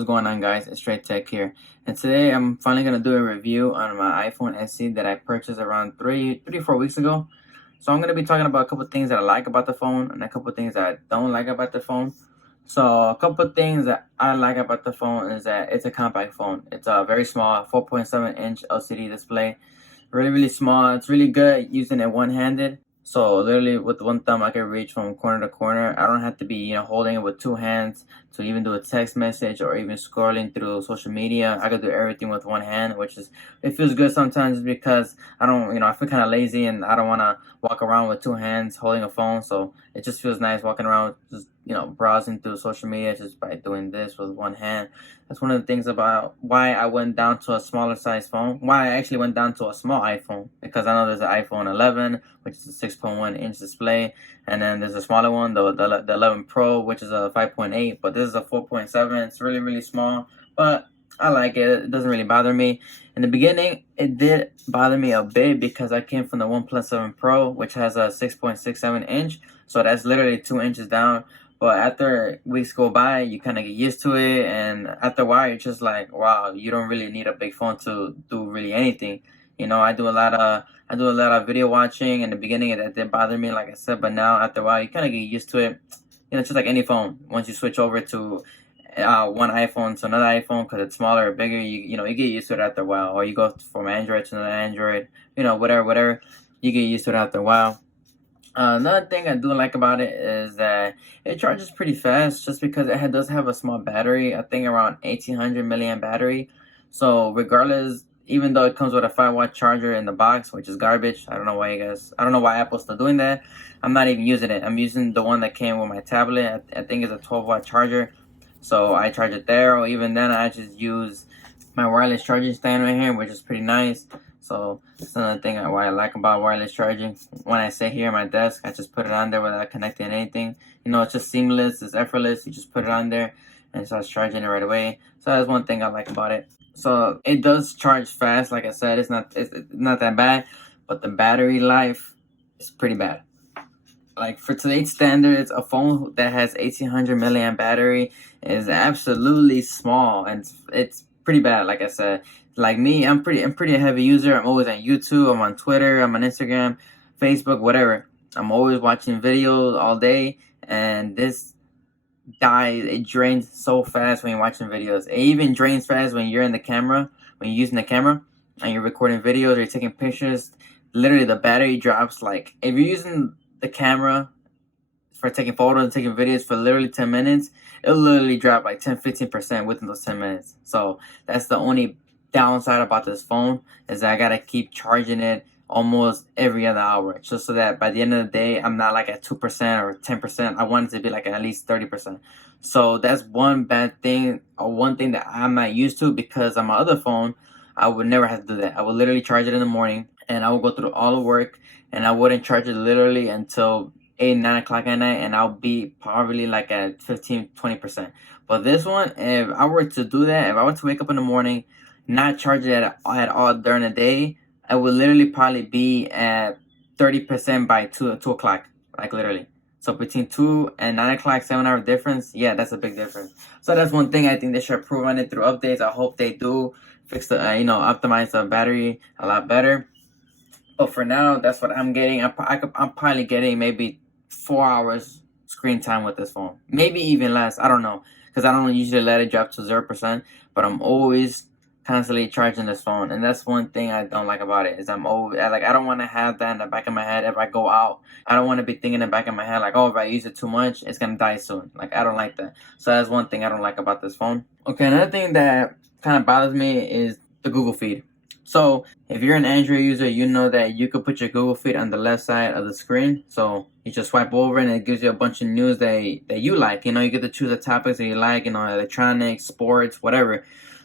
What's going on, guys? It's Straight Tech here, and today I'm finally gonna do a review on my iPhone SE that I purchased around 4 weeks ago. So I'm gonna be talking about a couple things that I like about the phone and a couple things that I don't like about the phone. So a couple things that I like about the phone is that it's a compact phone. It's a very small 4.7-inch LCD display, really small. It's really good using it one-handed. So literally with one thumb I can reach from corner to corner. I don't have to be, holding it with two hands to even do a text message or even scrolling through social media. I could do everything with one hand, which is, it feels good sometimes because I don't, I feel kind of lazy and I don't want to walk around with two hands holding a phone. So it just feels nice walking around, just, browsing through social media just by doing this with one hand. That's one of the things about why I went down to a smaller size phone. Why I actually went down to a small iPhone, because I know there's an iPhone 11, which is a 6.1-inch display, and then there's a smaller one, the 11 Pro, which is a 5.8, but this is a 4.7. It's really small, but I like it. It doesn't really bother me. In the beginning, it did bother me a bit because I came from the OnePlus 7 Pro, which has a 6.67-inch, so that's literally 2 inches down. But after weeks go by, you kind of get used to it, and after a while, you're just like, wow, you don't really need a big phone to do really anything. I do a lot of video watching. In the beginning, it did bother me, like I said, but now after a while, you kind of get used to it. Just like any phone. Once you switch over to one iPhone to another iPhone, because it's smaller or bigger, you get used to it after a while. Or you go from Android to another Android, whatever, you get used to it after a while. Another thing I do like about it is that it charges pretty fast, just because it does have a small battery. I think around 1800 milliamp battery. So regardless, even though it comes with a 5-watt charger in the box, which is garbage, I don't know why Apple's still doing that. I'm not even using it. I'm using the one that came with my tablet. I think it's a 12-watt charger. So I charge it there, or even then I just use my wireless charging stand right here, which is pretty nice. So that's another thing why I like about wireless charging. When I sit here at my desk, I just put it on there without connecting anything. It's just seamless, it's effortless. You just put it on there and it starts charging it right away. So that's one thing I like about it. So it does charge fast, like I said. It's not that bad, but the battery life is pretty bad. Like, for today's standards, a phone that has 1800 milliamp battery is absolutely small, and it's pretty bad. Like I said, like me, I'm pretty a heavy user. I'm always on YouTube, I'm on Twitter, I'm on Instagram, Facebook, whatever. I'm always watching videos all day, and this dies. It drains so fast when you're watching videos. It even drains fast when you're in the camera, when you're using the camera and you're recording videos or you're taking pictures. Literally, the battery drops. Like, if you're using the camera for taking photos and taking videos for literally 10 minutes, it'll literally drop like 10-15% within those 10 minutes. So that's the only downside about this phone, is that I gotta keep charging it almost every other hour, just so that by the end of the day, I'm not like at 2% or 10%. I want it to be like at least 30%. So that's one bad thing, or one thing that I'm not used to, because on my other phone, I would never have to do that. I would literally charge it in the morning, and I would go through all the work, and I wouldn't charge it literally until 8-9 o'clock at night, and I'll be probably like at 15-20%. But this one, if I were to do that, if I were to wake up in the morning, not charge it at all during the day, I would literally probably be at 30% by 2 o'clock, like literally. So between 2 and 9 o'clock, 7-hour difference, yeah, that's a big difference. So that's one thing I think they should improve on it through updates. I hope they do fix the, optimize the battery a lot better. But for now, that's what I'm getting. I'm probably getting maybe 4 hours screen time with this phone. Maybe even less. I don't know. Because I don't usually let it drop to 0%. But I'm always constantly charging this phone. And that's one thing I don't like about it. Is I don't want to have that in the back of my head if I go out. I don't want to be thinking in the back of my head like, oh, if I use it too much, it's going to die soon. Like, I don't like that. So that's one thing I don't like about this phone. Okay, another thing that kind of bothers me is the Google feed. So if you're an Android user, you know that you could put your Google feed on the left side of the screen. So you just swipe over and it gives you a bunch of news that you like. You get to choose the topics that you like, electronics, sports, whatever.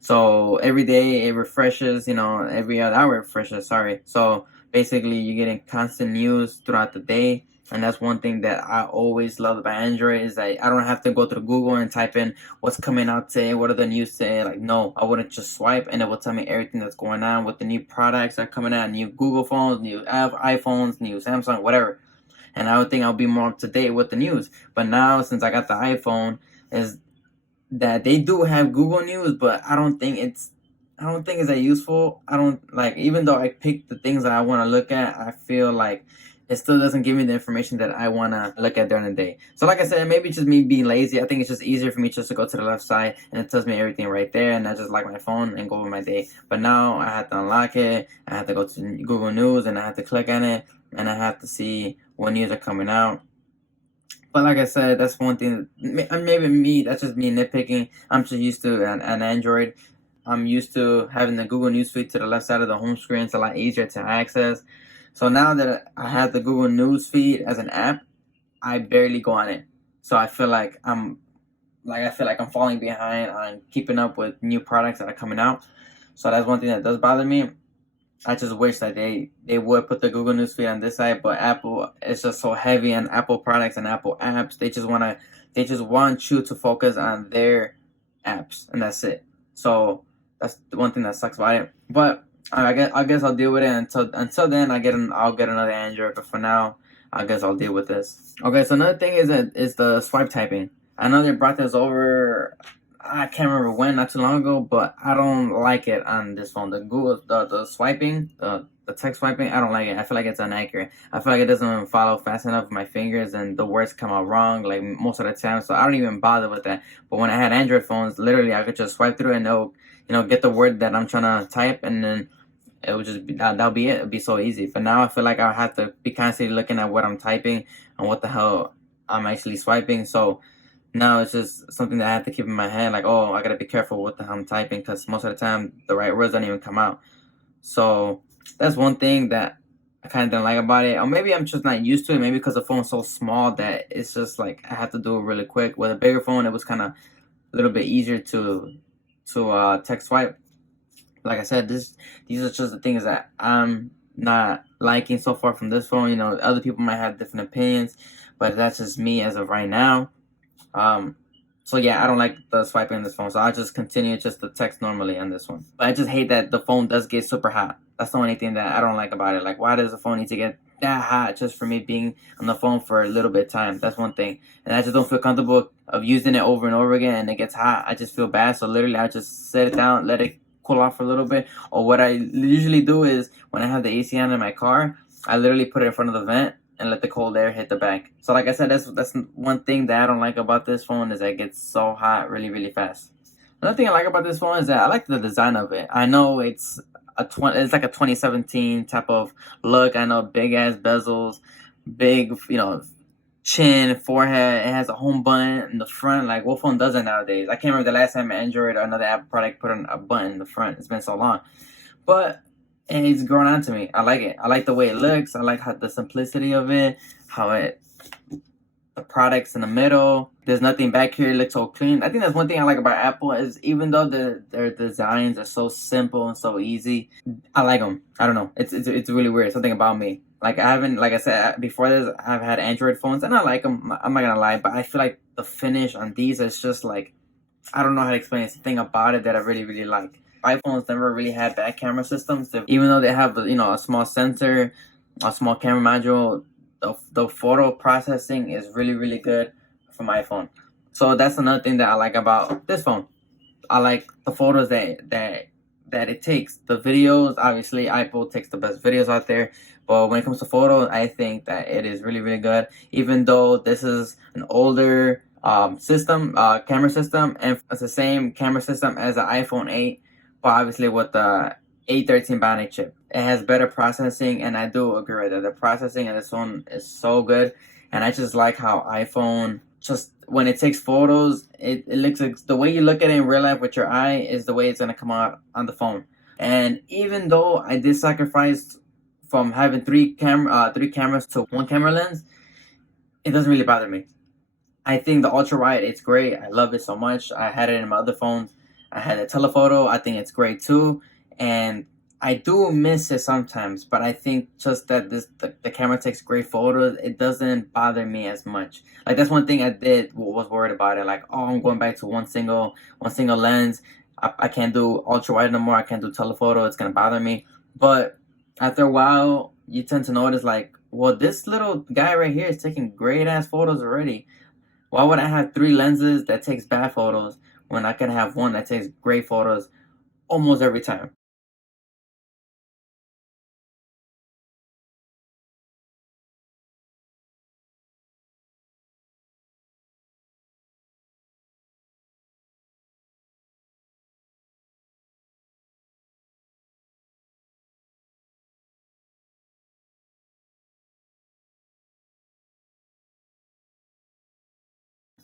So every day it refreshes, every other hour it refreshes, sorry. So basically you're getting constant news throughout the day. And that's one thing that I always loved about Android, is that I don't have to go through Google and type in what's coming out today, what are the news today. Like, no, I wouldn't just swipe and it will tell me everything that's going on with the new products that are coming out, new Google phones, new iPhones, new Samsung, whatever. And I would think I'll be more up to date with the news. But now, since I got the iPhone, is that they do have Google News, but I don't think it's that useful. I don't like, even though I pick the things that I want to look at, I feel like it still doesn't give me the information that I want to look at during the day. So like I said, maybe it's just me being lazy. I think it's just easier for me just to go to the left side and it tells me everything right there, and I just like my phone and go with my day. But now I have to unlock it, I have to go to Google News and I have to click on it and I have to see what news are coming out. But like I said, that's one thing. Maybe me, that's just me nitpicking. I'm just used to an Android. I'm used to having the Google Newsfeed to the left side of the home screen. It's a lot easier to access. So now that I have the Google Newsfeed as an app, I barely go on it. So I feel like I'm falling behind on keeping up with new products that are coming out. So that's one thing that does bother me. I just wish that they would put the Google Newsfeed on this side, but Apple is just so heavy on Apple products and Apple apps. They just want you to focus on their apps, and that's it. So that's the one thing that sucks about it. But I guess I'll deal with it until then. I'll get another Android. But for now, I guess I'll deal with this. Okay, so another thing is the swipe typing. I know they brought this over. I can't remember when, not too long ago, but I don't like it on this phone. The swiping, the text swiping, I don't like it. I feel like it's inaccurate. I feel like it doesn't follow fast enough with my fingers, and the words come out wrong, like most of the time. So I don't even bother with that. But when I had Android phones, literally I could just swipe through and it'll, get the word that I'm trying to type, and then it would just be that'll be it. It'd be so easy. But now I feel like I have to be constantly looking at what I'm typing and what the hell I'm actually swiping. So now it's just something that I have to keep in my head, like, oh, I gotta be careful what the hell I'm typing, because most of the time the right words don't even come out. So that's one thing that I kind of don't like about it. Or maybe I'm just not used to it. Maybe because the phone's so small that it's just like I have to do it really quick. With a bigger phone, it was kind of a little bit easier to text swipe. Like I said, these are just the things that I'm not liking so far from this phone. Other people might have different opinions, but that's just me as of right now. Um, so yeah, I don't like the swiping on this phone, so I'll just continue just to text normally on this one. But I just hate that the phone does get super hot. That's the only thing that I don't like about it. Like, why does the phone need to get that hot just for me being on the phone for a little bit of time? That's one thing. And I just don't feel comfortable of using it over and over again, and it gets hot. I just feel bad. So literally, I just set it down, let it cool off for a little bit. Or what I usually do is when I have the AC on in my car, I literally put it in front of the vent and let the cold air hit the back. So like I said, that's one thing that I don't like about this phone, is that it gets so hot really, really fast. Another thing I like about this phone is that I like the design of it. I know it's like a 2017 type of look. I know big ass bezels, big, chin, forehead. It has a home button in the front. Like, what phone does it nowadays? I can't remember the last time an Android or another Apple product put a button in the front. It's been so long. But it's grown on to me. I like it. I like the way it looks. I like the simplicity of it. The products in the middle. There's nothing back here. It looks so clean. I think that's one thing I like about Apple, is even though their designs are so simple and so easy, I like them. I don't know. It's really weird. Something about me. Like, I haven't, like I said before this, I've had Android phones and I like them. I'm not gonna lie, but I feel like the finish on these is just like, I don't know how to explain it. It's something about it that I really, really like. iPhones never really had bad camera systems. Even though they have, a small sensor, a small camera module, the photo processing is really, really good from iPhone. So that's another thing that I like about this phone. I like the photos that it takes. The videos, obviously, Apple takes the best videos out there. But when it comes to photos, I think that it is really, really good. Even though this is an older camera system, and it's the same camera system as the iPhone 8, but obviously with the A13 Bionic chip. It has better processing, and I do agree with that. The processing of this one is so good, and I just like how iPhone, just when it takes photos, it looks like the way you look at it in real life with your eye is the way it's gonna come out on the phone. And even though I did sacrifice from having three cameras to one camera lens, it doesn't really bother me. I think the ultra wide, it's great. I love it so much. I had it in my other phones. I had a telephoto. I think it's great too. And I do miss it sometimes, but I think just that the camera takes great photos. It doesn't bother me as much. Like, that's one thing I was worried about it. Like, oh, I'm going back to one single lens. I can't do ultra wide no more. I can't do telephoto. It's gonna bother me. But after a while, you tend to notice, like, well, this little guy right here is taking great ass photos already. Why would I have three lenses that takes bad photos when I can have one that takes great photos almost every time.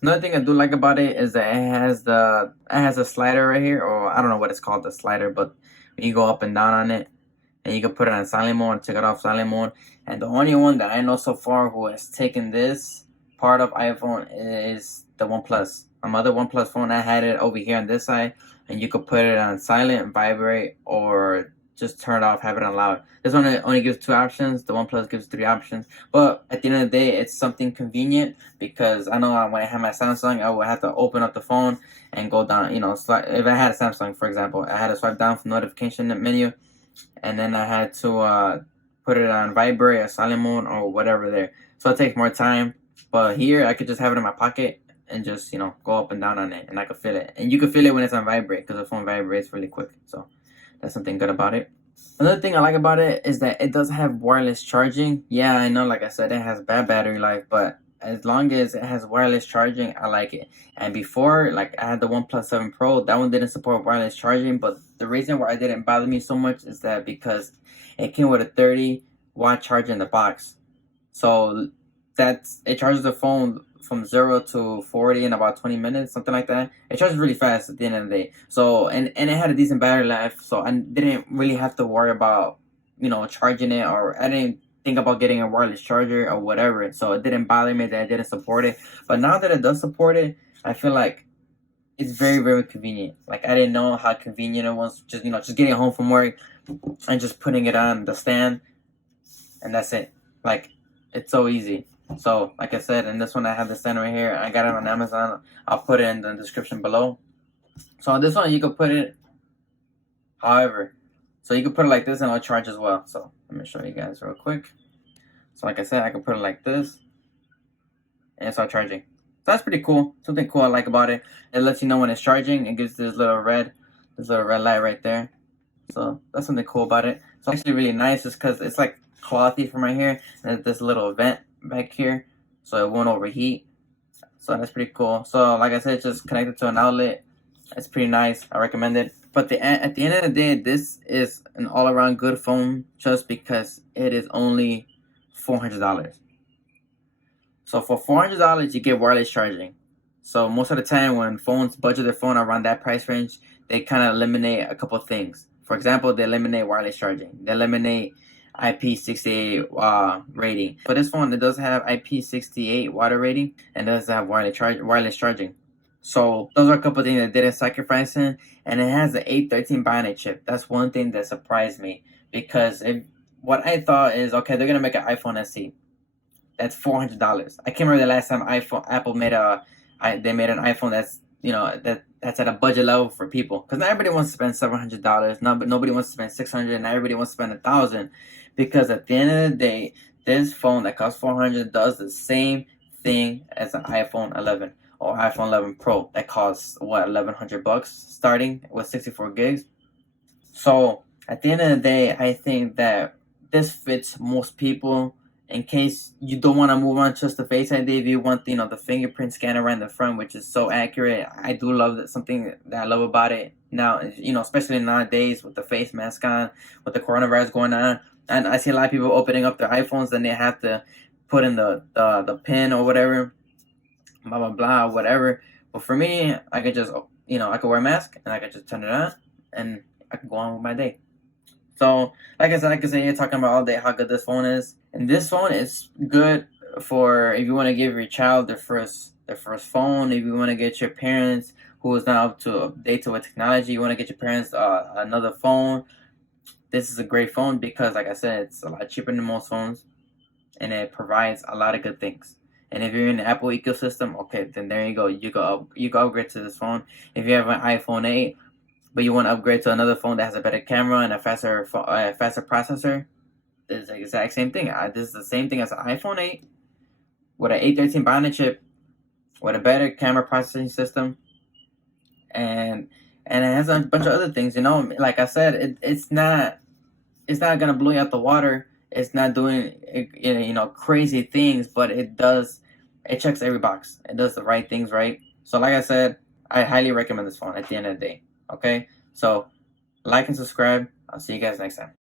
Another thing I do like about it is that it has a slider right here, or I don't know what it's called, the slider, but you go up and down on it, and you can put it on silent mode and take it off silent mode. And the only one that I know so far who has taken this part of iPhone is the OnePlus. My other OnePlus phone, I had it over here on this side, and you could put it on silent, vibrate, or just turn it off, have it on loud. This one only gives two options. The OnePlus gives three options. But at the end of the day, it's something convenient because I know when I had my Samsung, I would have to open up the phone and go down. If I had a Samsung, for example, I had to swipe down from the notification menu, and then I had to put it on vibrate or silent mode or whatever there. So it takes more time. But here, I could just have it in my pocket and just go up and down on it, and I could feel it. And you can feel it when it's on vibrate because the phone vibrates really quick. So that's something good about it. Another thing I like about it is that it does have wireless charging. Yeah, I know, like I said, it has bad battery life, but as long as it has wireless charging, I like it. And before, like I had the OnePlus 7 Pro, that one didn't support wireless charging, but the reason why it didn't bother me so much is that because it came with a 30-watt charger in the box. So it charges the phone from 0 to 40 in about 20 minutes, something like that. It charges really fast at the end of the day. So and it had a decent battery life, so I didn't really have to worry about charging it, or I didn't think about getting a wireless charger or whatever. So it didn't bother me that it didn't support it. But now that it does support it, I feel like it's very, very convenient. Like I didn't know how convenient it was. Just getting home from work and just putting it on the stand, and that's it. Like it's so easy. So like I said, in this one I have the stand right here. I got it on Amazon. I'll put it in the description below. So on this one you can put it however. So you can put it like this and it'll charge as well. So let me show you guys real quick. So like I said, I can put it like this and it starts charging. So that's pretty cool. Something cool I like about it. It lets you know when it's charging. It gives this little red light right there. So that's something cool about it. So actually really nice is because it's like clothy from right here, and this little vent back here, so it won't overheat. So that's pretty cool. So like I said, just connected to an outlet. It's pretty nice. I recommend it. But at the end of the day, this is an all-around good phone just because it is only $400. So for $400, you get wireless charging. So most of the time when phones budget their phone around that price range, they kind of eliminate a couple things. For example, they eliminate wireless charging. They eliminate IP68 rating. For this phone, it does have IP68 water rating and does have wireless charging. So those are a couple things that didn't sacrifice it. And it has the 813 Bionic chip. That's one thing that surprised me because what I thought is, okay, they're gonna make an iPhone SE. That's $400. I can't remember the last time Apple made they made an iPhone that's at a budget level for people, because not everybody wants to spend $700. But nobody wants to spend $600, and everybody wants to spend $1,000, because at the end of the day, this phone that costs $400 does the same thing as an iPhone 11 or iPhone 11 Pro that costs what, $1,100 starting with 64 gigs. So at the end of the day, I think that this fits most people. In case you don't want to move on just the Face ID, if you want the fingerprint scanner right in the front, which is so accurate, I do love that. Something that I love about it now, especially nowadays with the face mask on, with the coronavirus going on, and I see a lot of people opening up their iPhones, then they have to put in the pin or whatever, blah blah blah, whatever. But for me, I could just I could wear a mask and I could just turn it on and I could go on with my day. So, like I said, you're talking about all day how good this phone is. And this phone is good for if you want to give your child their first phone, if you want to get your parents who is not up to date with technology, you want to get your parents another phone. This is a great phone because, like I said, it's a lot cheaper than most phones, and it provides a lot of good things. And if you're in the Apple ecosystem, okay, then there you go. You go upgrade to this phone. If you have an iPhone 8, but you want to upgrade to another phone that has a better camera and a faster processor, it's the exact same thing. This is the same thing as an iPhone 8 with an 813 Bionic chip with a better camera processing system and it has a bunch of other things. You know, like I said, it's not gonna blow you out the water. It's not doing crazy things, but it does. It checks every box. It does the right things, right? So, like I said, I highly recommend this phone. At the end of the day, okay. So, like and subscribe. I'll see you guys next time.